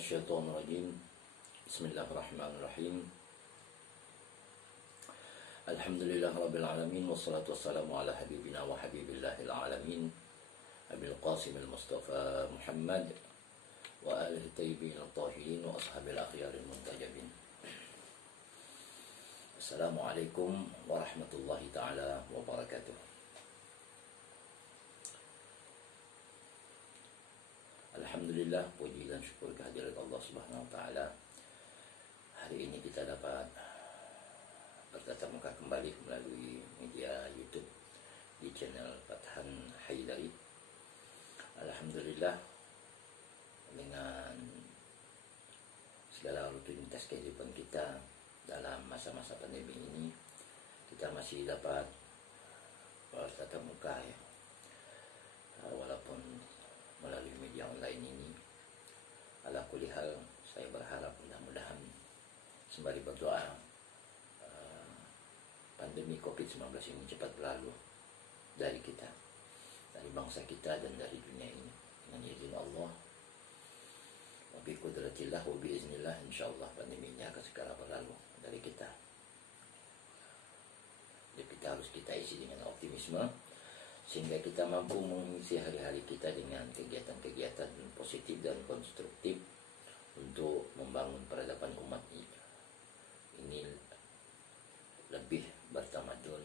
الشيطان الرجيم بسم الله الرحمن الرحيم الحمد لله رب العالمين والصلاة والسلام على حبيبنا وحبيب الله العالمين أبي القاسم المصطفى محمد وآله الطيبين الطاهرين وأصحاب الأخيار المنتجبين. السلام عليكم ورحمة الله تعالى وبركاته. Alhamdulillah, puji dan syukur kehadirat Allah Subhanahu wa taala. Hari ini kita dapat bertatap muka kembali melalui media YouTube di channel Fathan Haidari. Alhamdulillah, dengan segala rutinitas kehidupan kita dalam masa-masa pandemi ini, kita masih dapat bertatap muka ya. Walaupun melalui media online ini, ala kulli hal saya berharap mudah-mudahan sembari berdoa pandemi COVID-19 ini cepat berlalu dari kita, dari bangsa kita dan dari dunia ini dengan izin Allah. Wa bi qudratillah wa bi iznillah, insyaallah pandemi ini akan segera berlalu dari kita. Jadi kita isi dengan optimisme sehingga kita mampu mengisi hari-hari kita dengan kegiatan-kegiatan positif dan konstruktif untuk membangun peradaban umat ini lebih bertamadun,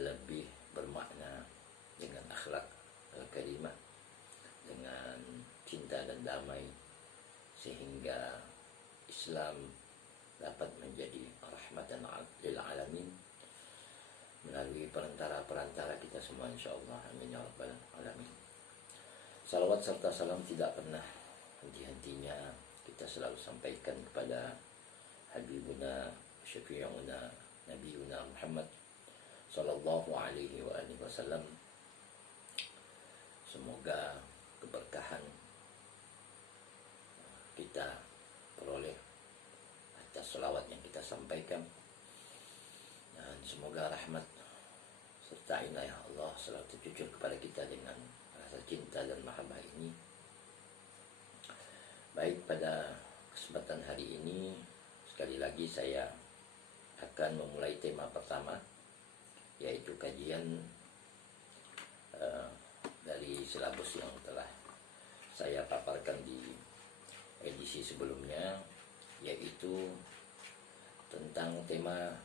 lebih bermakna, dengan akhlak al-karimah, dengan cinta dan damai, sehingga Islam dapat menjadi rahmatan lil alamin melalui perantara kita semua, insyaallah. Amin ya rabbal alamin. Salawat serta salam tidak pernah henti-hentinya kita selalu sampaikan kepada Habibuna Syafi'una Nabiuna Muhammad sallallahu alaihi wa alihi wasallam. Semoga keberkahan kita peroleh atas salawat yang kita sampaikan, dan semoga rahmat serta inayah Allah selalu tercucur kepada kita dengan rasa cinta dan mahabbah ini. Baik, pada kesempatan hari ini sekali lagi saya akan memulai tema pertama, yaitu kajian dari silabus yang telah saya paparkan di edisi sebelumnya, yaitu tentang tema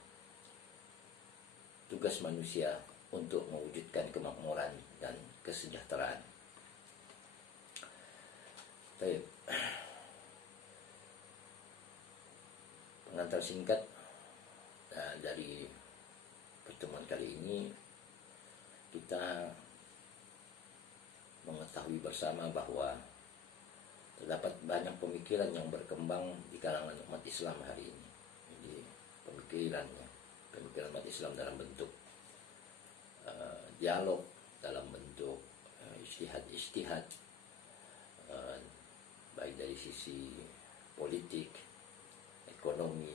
tugas manusia untuk mewujudkan kemakmuran dan kesejahteraan. Baik, pengantar singkat dari pertemuan kali ini, kita mengetahui bersama bahwa terdapat banyak pemikiran yang berkembang di kalangan umat Islam hari ini. Jadi pemikiran umat Islam dalam bentuk dialog, dalam bentuk ijtihad, baik dari sisi politik, ekonomi,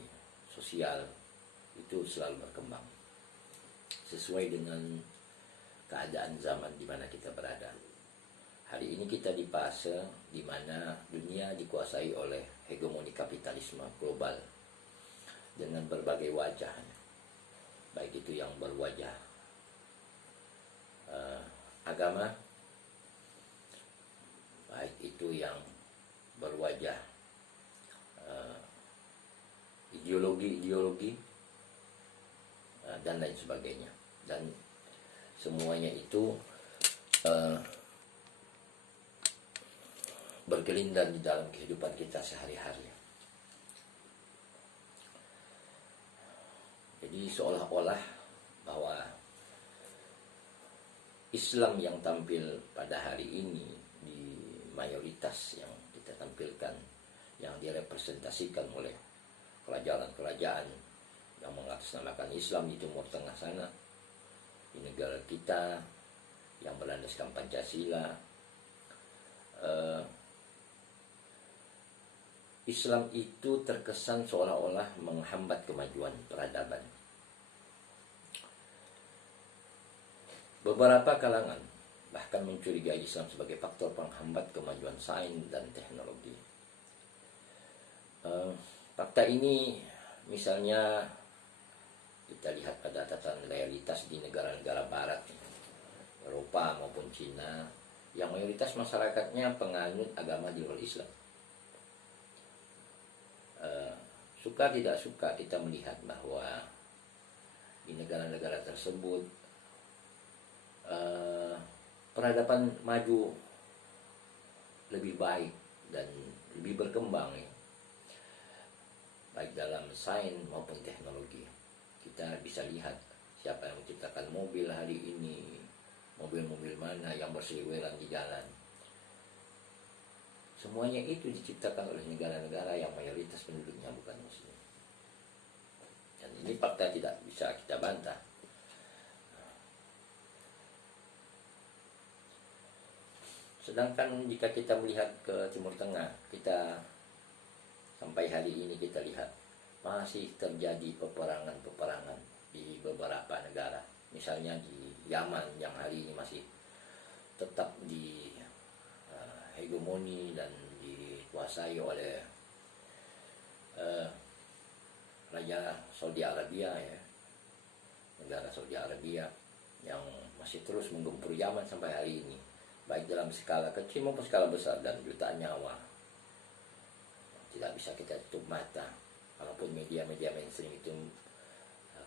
sosial, itu selalu berkembang sesuai dengan keadaan zaman di mana kita berada. Hari ini kita di fase di mana dunia dikuasai oleh hegemoni kapitalisme global dengan berbagai wajah, baik itu yang berwajah agama, baik itu yang berwajah ideologi dan lain sebagainya, dan semuanya itu berkelindar di dalam kehidupan kita sehari-hari. Jadi seolah-olah bahwa Islam yang tampil pada hari ini di mayoritas yang kita tampilkan, yang direpresentasikan oleh kerajaan-kerajaan yang mengatasnamakan Islam di Timur Tengah sana, di negara kita yang berlandaskan Pancasila, Islam itu terkesan seolah-olah menghambat kemajuan peradaban. Beberapa kalangan bahkan mencurigai Islam sebagai faktor penghambat kemajuan sains dan teknologi. Fakta ini misalnya kita lihat pada tatanan realitas di negara-negara barat, Eropa maupun Cina, yang mayoritas masyarakatnya penganut agama di luar Islam. Suka tidak suka kita melihat bahwa di negara-negara tersebut peradaban maju lebih baik dan lebih berkembang, ya, baik dalam sains maupun teknologi. Kita bisa lihat siapa yang menciptakan mobil hari ini, mobil-mobil mana yang berseliweran di jalan. Semuanya itu diciptakan oleh negara-negara yang mayoritas penduduknya bukan muslim. Dan ini fakta tidak bisa kita bantah. Sedangkan jika kita melihat ke Timur Tengah, kita sampai hari ini kita lihat masih terjadi peperangan-peperangan di beberapa negara. Misalnya di Yaman yang hari ini masih tetap di hegemoni dan dikuasai oleh Raja Saudi Arabia, ya, negara Saudi Arabia yang masih terus menggempur Yaman sampai hari ini, baik dalam skala kecil maupun skala besar dan jutaan nyawa. Tidak bisa kita tutup mata, walaupun media-media mainstream itu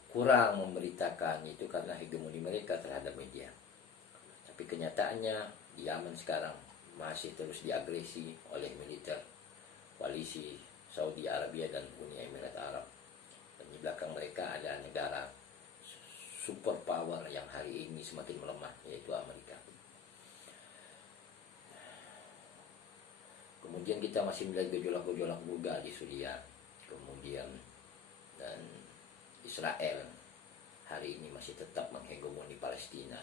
kurang memberitakan itu karena hegemoni mereka terhadap media. Tapi kenyataannya di Yaman sekarang masih terus diagresi oleh militer koalisi Saudi Arabia dan Uni Emirat Arab. Dan di belakang mereka ada negara superpower yang hari ini semakin melemah, yaitu Amerika. Kemudian kita masih melihat gejolak-gejolak juga di Suriah, kemudian dan Israel hari ini masih tetap menghegemoni Palestina,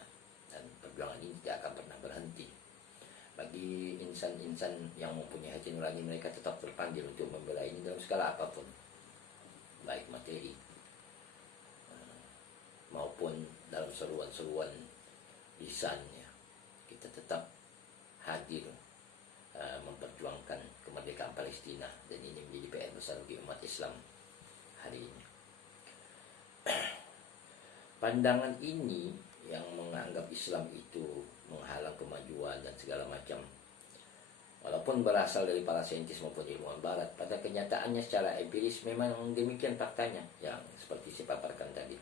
dan perjuangan ini tidak akan pernah berhenti. Bagi insan-insan yang mempunyai hati nurani, mereka tetap terpanggil untuk membela ini dalam skala apapun, baik materi maupun dalam seruan-seruan lisannya. Kita tetap hadir memperjuangkan kemerdekaan Palestina, dan ini menjadi PR besar bagi umat Islam hari ini. Pandangan ini yang menganggap Islam itu menghalang kemajuan dan segala macam, walaupun berasal dari para saintis maupun ilmuwan barat, pada kenyataannya secara empiris memang demikian faktanya yang seperti saya paparkan tadi.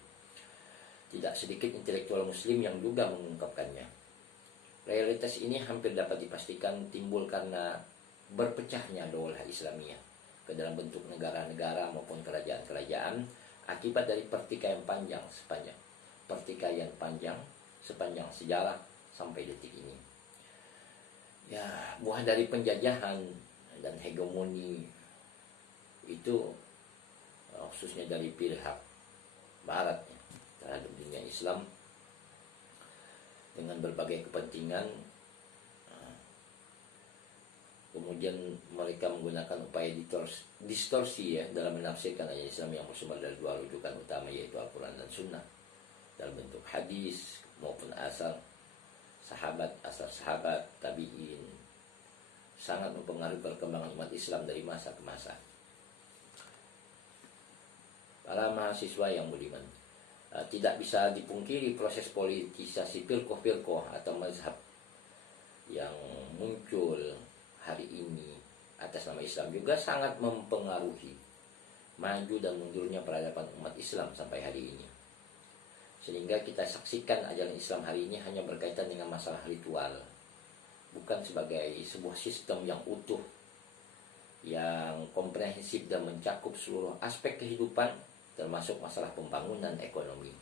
Tidak sedikit intelektual muslim yang juga mengungkapkannya. Realitas ini hampir dapat dipastikan timbul karena berpecahnya daulah Islamiyah ke dalam bentuk negara-negara maupun kerajaan-kerajaan akibat dari pertikaian panjang sepanjang sejarah sampai detik ini. Ya, buah dari penjajahan dan hegemoni itu khususnya dari pihak barat, ya, terhadap dunia Islam dengan berbagai kepentingan. Kemudian mereka menggunakan upaya distorsi, ya, dalam menafsirkan ayat Islam yang bersumber dari dua rujukan utama, yaitu Al-Quran dan Sunnah, dalam bentuk hadis maupun asar sahabat, tabi'in, sangat mempengaruhi perkembangan umat Islam dari masa ke masa. Para mahasiswa yang budiman, tidak bisa dipungkiri proses politisasi firqah atau mazhab yang muncul hari ini atas nama Islam juga sangat mempengaruhi maju dan mundurnya peradaban umat Islam sampai hari ini. Sehingga kita saksikan ajaran Islam hari ini hanya berkaitan dengan masalah ritual, bukan sebagai sebuah sistem yang utuh, yang komprehensif dan mencakup seluruh aspek kehidupan, termasuk masalah pembangunan ekonomi.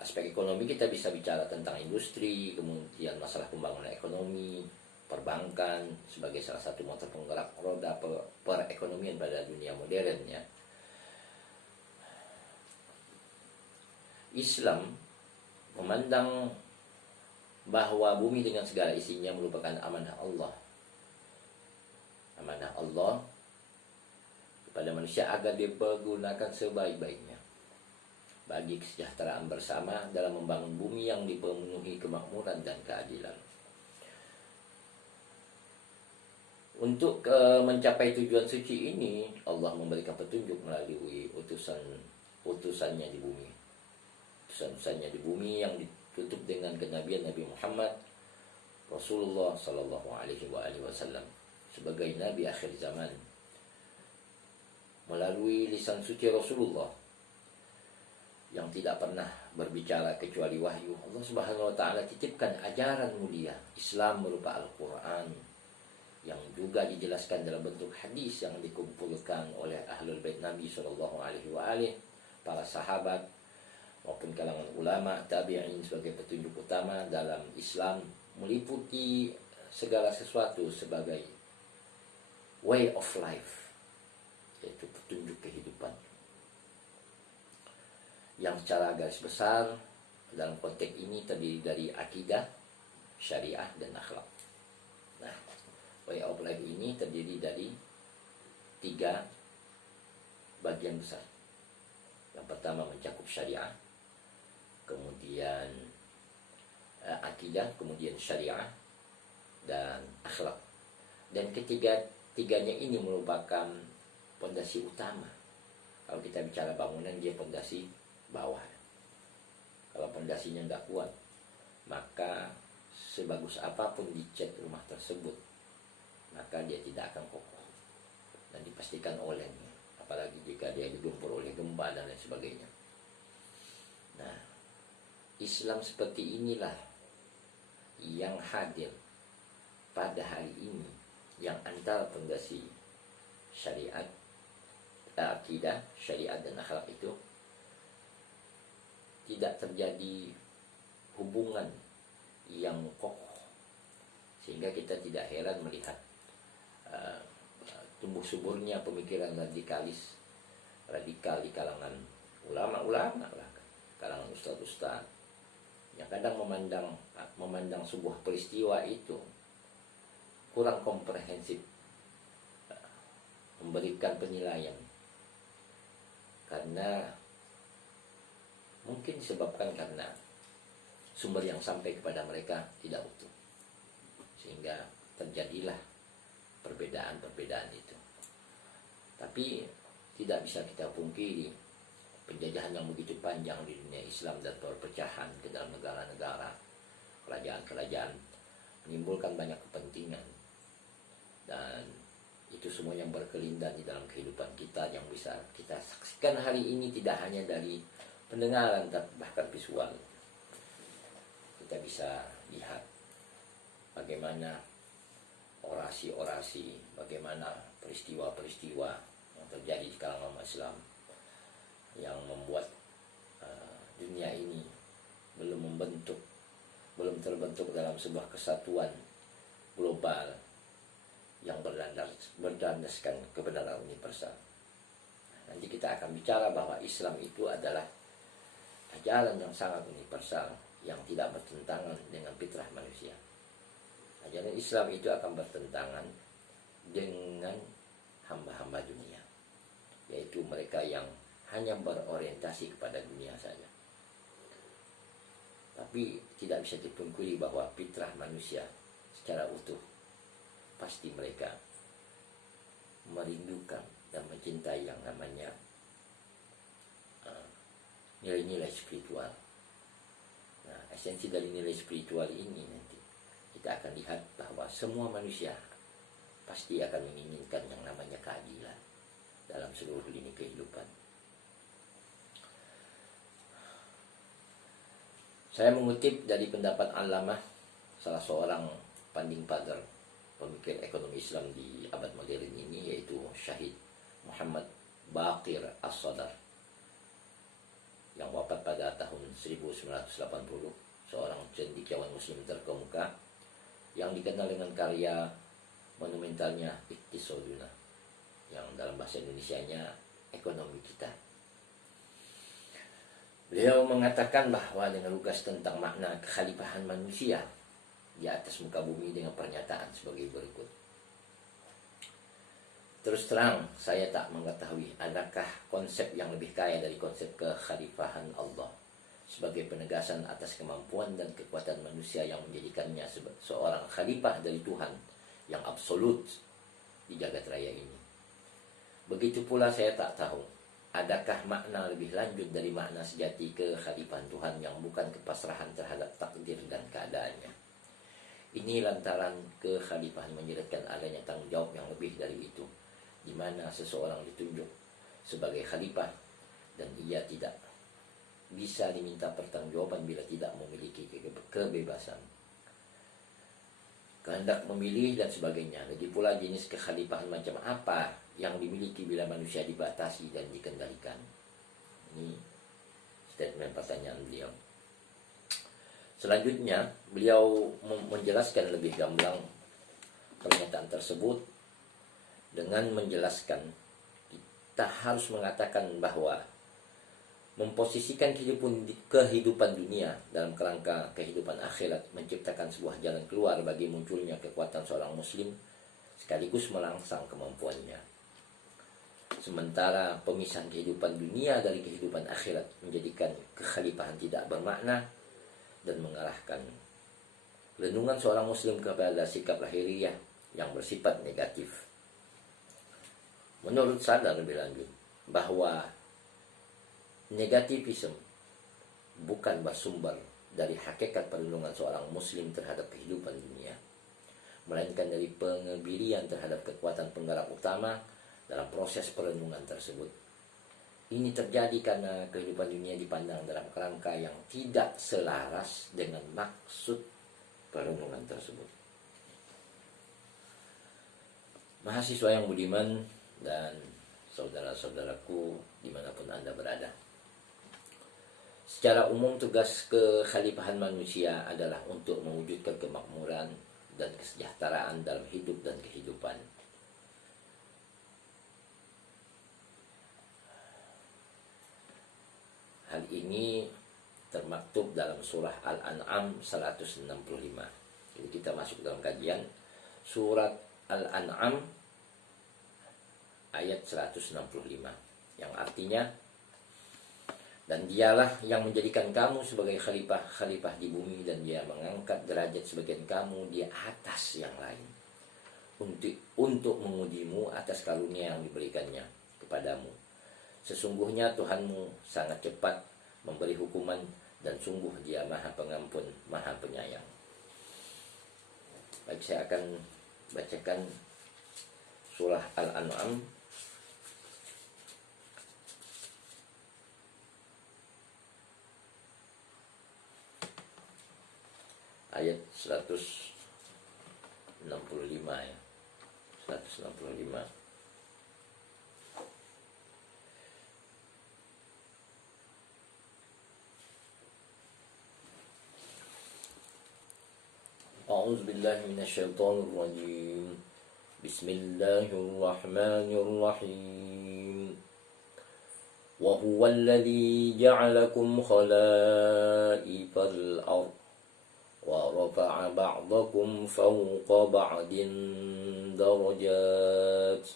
Aspek ekonomi kita bisa bicara tentang industri, kemudian masalah pembangunan ekonomi, perbankan sebagai salah satu motor penggerak roda perekonomian pada dunia modern, ya. Islam memandang bahwa bumi dengan segala isinya merupakan amanah Allah. Amanah Allah kepada manusia agar dipergunakan sebaik-baiknya. bagi kesejahteraan bersama dalam membangun bumi yang dipenuhi kemakmuran dan keadilan. Untuk mencapai tujuan suci ini, Allah memberikan petunjuk melalui utusannya di bumi. Utusan-utusannya di bumi yang ditutup dengan kenabian Nabi Muhammad Rasulullah Sallallahu Alaihi Wasallam sebagai Nabi akhir zaman. Melalui lisan suci Rasulullah yang tidak pernah berbicara kecuali wahyu, Allah Subhanahu Wa Taala titipkan ajaran mulia Islam berupa Al-Quran yang juga dijelaskan dalam bentuk hadis yang dikumpulkan oleh Ahlul Bait Nabi Sallallahu Alaihi Wasallam, para sahabat maupun kalangan ulama tabi'in sebagai petunjuk utama dalam Islam, meliputi segala sesuatu sebagai way of life, yaitu petunjuk kehidupan yang secara garis besar dalam konteks ini terdiri dari akidah, syariah, dan akhlak. Nah, way of life ini terdiri dari 3 bagian besar. Yang pertama mencakup syariah, kemudian akidah, kemudian syariah, dan akhlak. Dan tiganya ini merupakan pondasi utama. Kalau kita bicara bangunan, dia pondasi bawah. Kalau pondasinya nggak kuat, maka sebagus apapun dicat rumah tersebut, maka dia tidak akan kokoh dan dipastikan olehnya, apalagi jika dia digempur oleh gempa dan lain sebagainya. Nah, Islam seperti inilah yang hadir pada hari ini, yang antara pondasi syariat, akidah, syariat, dan akhlak itu tidak terjadi hubungan yang kokoh, sehingga kita tidak heran melihat tumbuh suburnya pemikiran radikal di kalangan ulama-ulama lah, kalangan ustaz-ustaz yang kadang memandang sebuah peristiwa itu kurang komprehensif, memberikan penilaian, karena mungkin disebabkan karena sumber yang sampai kepada mereka tidak utuh, sehingga terjadilah perbedaan-perbedaan itu. Tapi tidak bisa kita pungkiri, penjajahan yang begitu panjang di dunia Islam dan perpecahan ke dalam negara-negara, kerajaan-kerajaan, menimbulkan banyak kepentingan, dan itu semua yang berkelindan di dalam kehidupan kita, yang bisa kita saksikan hari ini tidak hanya dari pendengaran tapi bahkan visual. Kita bisa lihat bagaimana orasi-orasi, bagaimana peristiwa-peristiwa yang terjadi di kalangan umat Islam yang membuat dunia ini belum terbentuk dalam sebuah kesatuan global yang berdasarkan kebenaran universal. Nanti kita akan bicara bahwa Islam itu adalah ajaran yang sangat universal yang tidak bertentangan dengan fitrah manusia. Ajaran Islam itu akan bertentangan dengan hamba-hamba dunia, yaitu mereka yang hanya berorientasi kepada dunia saja. Tapi tidak bisa dipungkiri bahwa fitrah manusia secara utuh pasti mereka merindukan dan mencintai yang namanya nilai-nilai spiritual. Nah, esensi dari nilai spiritual ini nanti kita akan lihat bahwa semua manusia pasti akan menginginkan yang namanya keadilan dalam seluruh lini kehidupan. Saya mengutip dari pendapat Allamah, salah seorang founding father pemikir ekonomi Islam di abad modern ini, yaitu Syahid Muhammad Baqir As-Sadar, yang wafat pada tahun 1980, seorang cendekiawan muslim terkemuka yang dikenal dengan karya monumentalnya Iqtisaduna, yang dalam bahasa Indonesianya ekonomi kita. Beliau mengatakan bahwa dengan lugas tentang makna kekhalifahan manusia di atas muka bumi dengan pernyataan sebagai berikut. Terus terang, saya tak mengetahui adakah konsep yang lebih kaya dari konsep kekhalifahan Allah sebagai penegasan atas kemampuan dan kekuatan manusia yang menjadikannya seorang khalifah dari Tuhan yang absolut di jagat raya ini. Begitu pula saya tak tahu adakah makna lebih lanjut dari makna sejati kekhalifahan Tuhan yang bukan kepasrahan terhadap takdir dan keadaannya. Ini lantaran kekhalifahan menyeratkan adanya tanggung jawab yang lebih dari itu, di mana seseorang ditunjuk sebagai khalifah dan ia tidak bisa diminta pertanggungjawaban bila tidak memiliki kebebasan, kehendak memilih dan sebagainya. Lagi pula jenis kekhalifahan macam apa yang dimiliki bila manusia dibatasi dan dikendalikan. Ini statement pertanyaan beliau. Selanjutnya, beliau menjelaskan lebih gamblang pernyataan tersebut dengan menjelaskan kita harus mengatakan bahwa memposisikan kehidupan dunia dalam kerangka kehidupan akhirat menciptakan sebuah jalan keluar bagi munculnya kekuatan seorang muslim sekaligus merangsang kemampuannya. Sementara pemisahan kehidupan dunia dari kehidupan akhirat menjadikan kekhalifahan tidak bermakna dan mengarahkan renungan seorang muslim kepada sikap lahiriah yang bersifat negatif. Menurut sadar lebih lanjut bahwa negativisme bukan bersumber dari hakikat perlindungan seorang muslim terhadap kehidupan dunia, melainkan dari pengebirian terhadap kekuatan penggerak utama dalam proses perlindungan tersebut. Ini terjadi karena kehidupan dunia dipandang dalam kerangka yang tidak selaras dengan maksud perlindungan tersebut. Mahasiswa yang budiman dan saudara-saudaraku dimanapun Anda berada. Secara umum tugas kekhalifahan manusia adalah untuk mewujudkan kemakmuran dan kesejahteraan dalam hidup dan kehidupan. Hal ini termaktub dalam surah Al-An'am 165. Jadi kita masuk dalam kajian surat Al-An'am ayat 165 yang artinya, dan dialah yang menjadikan kamu sebagai khalifah di bumi, dan dia mengangkat derajat sebagian kamu di atas yang lain untuk mengujimu atas karunia yang diberikannya kepadamu. Sesungguhnya Tuhanmu sangat cepat memberi hukuman dan sungguh dia maha pengampun, maha penyayang. Baik, saya akan bacakan surah Al-An'am ayat 165 ya. 165. A'udzu billahi minasyaitonir rajim. Bismillahirrahmanirrahim. Wa huwal ladzi ja'alakum khalaifal ardh wa rafa'a ba'dakum fawqa ba'din darajat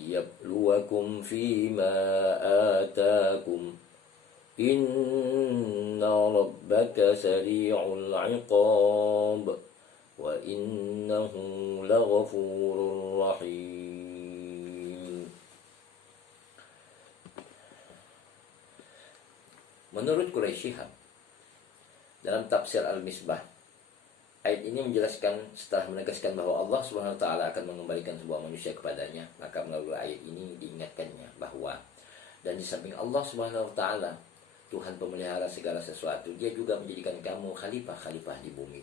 liyabluwakum fima ataakum inna rabbaka sari'ul 'iqab wa innahu laghafurur rahim. Menurut Quraisy Shihab dalam tafsir Al-Misbah, ayat ini menjelaskan setelah menegaskan bahwa Allah Subhanahu wa taala akan mengembalikan sebuah manusia kepadanya, maka melalui ayat ini diingatkannya bahwa dan di samping Allah Subhanahu wa taala, Tuhan pemelihara segala sesuatu, dia juga menjadikan kamu khalifah di bumi,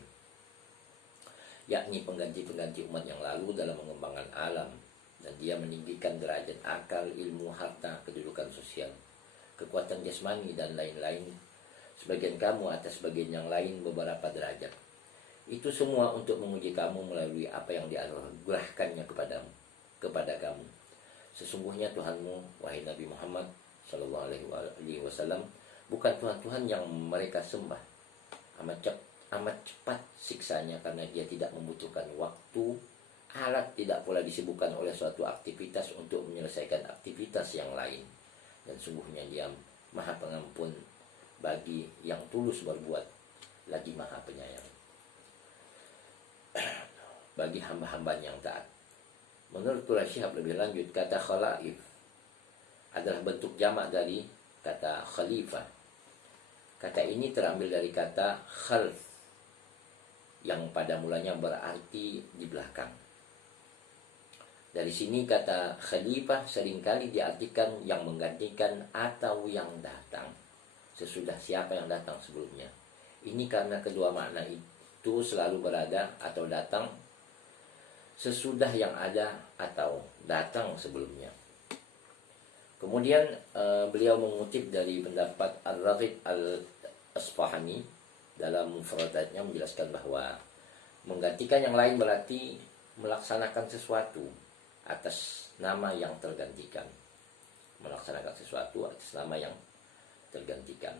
yakni pengganti-pengganti umat yang lalu dalam mengembangkan alam, dan dia meninggikan derajat akal, ilmu, harta, kedudukan sosial, kekuatan jasmani dan lain-lain, sebagian kamu atas sebagian yang lain beberapa derajat. Itu semua untuk menguji kamu melalui apa yang dianugerahkannya kepada kamu. Sesungguhnya Tuhanmu, wahai Nabi Muhammad sallallahu alaihi wasallam, bukan Tuhan-Tuhan yang mereka sembah. Amat cepat siksanya karena dia tidak membutuhkan waktu Alat tidak pula disibukkan oleh suatu aktivitas untuk menyelesaikan aktivitas yang lain. Dan sungguhnya Dia Maha Pengampun bagi yang tulus berbuat, lagi Maha Penyayang bagi hamba-hamba yang taat. Menurut Quraisy Shihab lebih lanjut, kata khalaif adalah bentuk jamak dari kata khalifah. Kata ini terambil dari kata khalf yang pada mulanya berarti di belakang. Dari sini kata khalifah seringkali diartikan yang menggantikan atau yang datang sesudah siapa yang datang sebelumnya. Ini karena kedua makna itu selalu berada atau datang sesudah yang ada atau datang sebelumnya. Kemudian beliau mengutip dari pendapat Ar-Raghib Al-Asfahani dalam mufradatnya menjelaskan bahwa menggantikan yang lain berarti melaksanakan sesuatu atas nama yang tergantikan. Melaksanakan sesuatu atas nama yang tergantikan,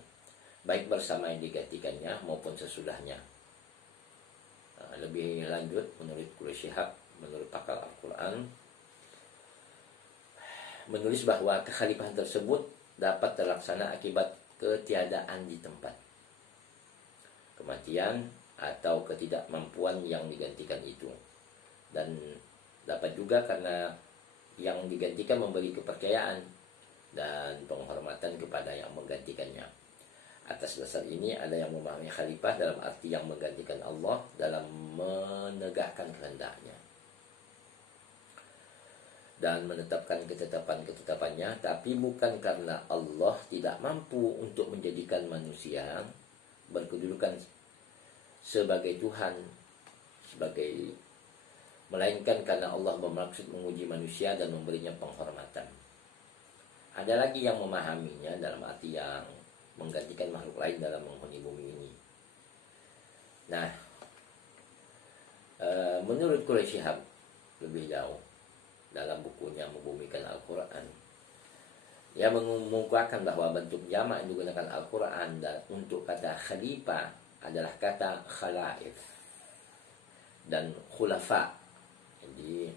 baik bersama yang digantikannya maupun sesudahnya. Lebih lanjut, menurut Quraisy Shihab, menurut pakar Al-Quran, menulis bahwa kekhalifahan tersebut dapat terlaksana akibat ketiadaan di tempat, kematian atau ketidakmampuan yang digantikan itu, dan dapat juga karena yang digantikan memberi kepercayaan dan penghormatan kepada yang menggantikannya. Atas dasar ini ada yang memahami khalifah dalam arti yang menggantikan Allah dalam menegakkan kehendaknya dan menetapkan ketetapan-ketetapannya, tapi bukan karena Allah tidak mampu untuk menjadikan manusia berkedudukan sebagai Tuhan, melainkan karena Allah bermaksud menguji manusia dan memberinya penghormatan. Ada lagi yang memahaminya dalam arti yang menggantikan makhluk lain dalam menghuni bumi ini. Nah, menurut Quraisy Shihab lebih jauh dalam bukunya Membumikan Al-Quran, ia mengungkapkan bahwa bentuk jamak yang digunakan Al-Quran untuk kata khalifah adalah kata khalaif dan khulafa. Jadi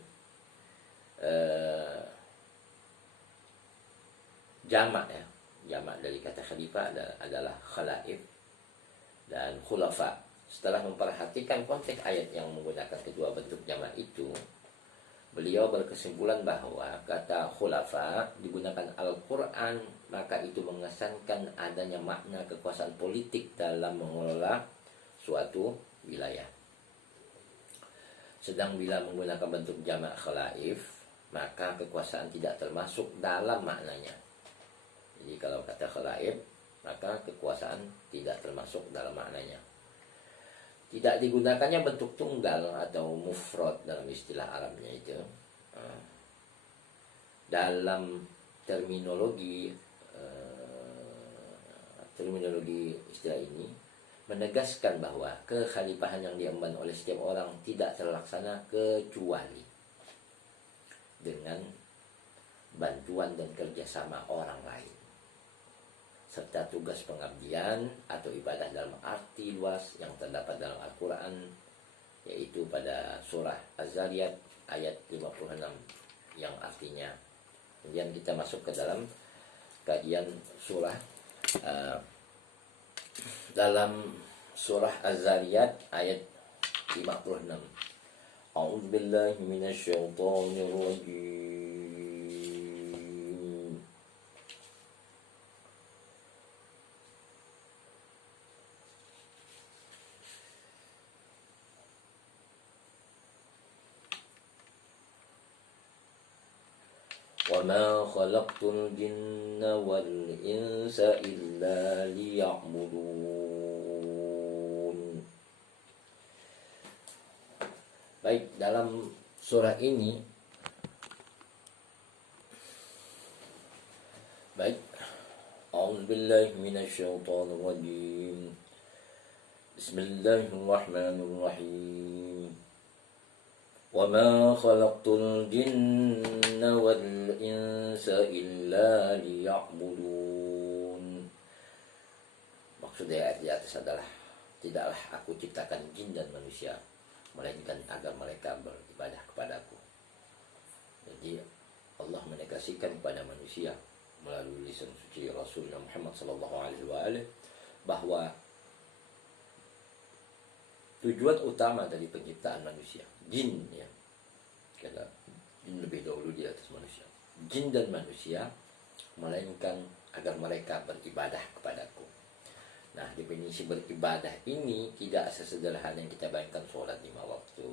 jamak dari kata khalifah adalah khalaif dan khulafa. Setelah memperhatikan konteks ayat yang menggunakan kedua bentuk jamak itu, beliau berkesimpulan bahwa kata khulafa digunakan Al-Quran, maka itu mengesankan adanya makna kekuasaan politik dalam mengelola suatu wilayah. Sedang bila menggunakan bentuk jamak khalaif, maka kekuasaan tidak termasuk dalam maknanya. Jadi kalau kata khalaif, maka kekuasaan tidak termasuk dalam maknanya. Tidak digunakannya bentuk tunggal atau mufrad dalam istilah Arabnya itu. Dalam terminologi istilah ini menegaskan bahwa kekhalifahan yang diemban oleh setiap orang tidak terlaksana kecuali dengan bantuan dan kerjasama orang lain, serta tugas pengabdian atau ibadah dalam arti luas yang terdapat dalam Al-Quran, yaitu pada surah Az-Zariyat ayat 56 yang artinya. Kemudian kita masuk ke dalam kajian surah dalam surah Az-Zariyat ayat 56. A'udzubillahi minasyaitonirrajim. وَمَا خَلَقْتُ الْجِنَّ وَالْإِنسَ إِلَّا لِيَعْبُدُونَ. Baik, dalam surah ini A'udzubillahi minasyaitonirrajim. Bismillahirrahmanirrahim. وَمَا خَلَقْتُ الْجِنَّ وَالْإِنسَ إِلَّا لِيَعْبُدُونَ. Maksud ayat di atas adalah tidaklah aku ciptakan jin dan manusia melainkan agar mereka beribadah kepadaku. Jadi Allah menegasikan kepada manusia melalui lisan suci Rasulullah Muhammad SAW bahwa tujuan utama dari penciptaan manusia, jin ya, karena jin lebih dahulu di atas manusia, jin dan manusia, melainkan agar mereka beribadah kepadaku. Nah, definisi beribadah ini tidak sesederhana yang kita bayangkan sholat 5 waktu,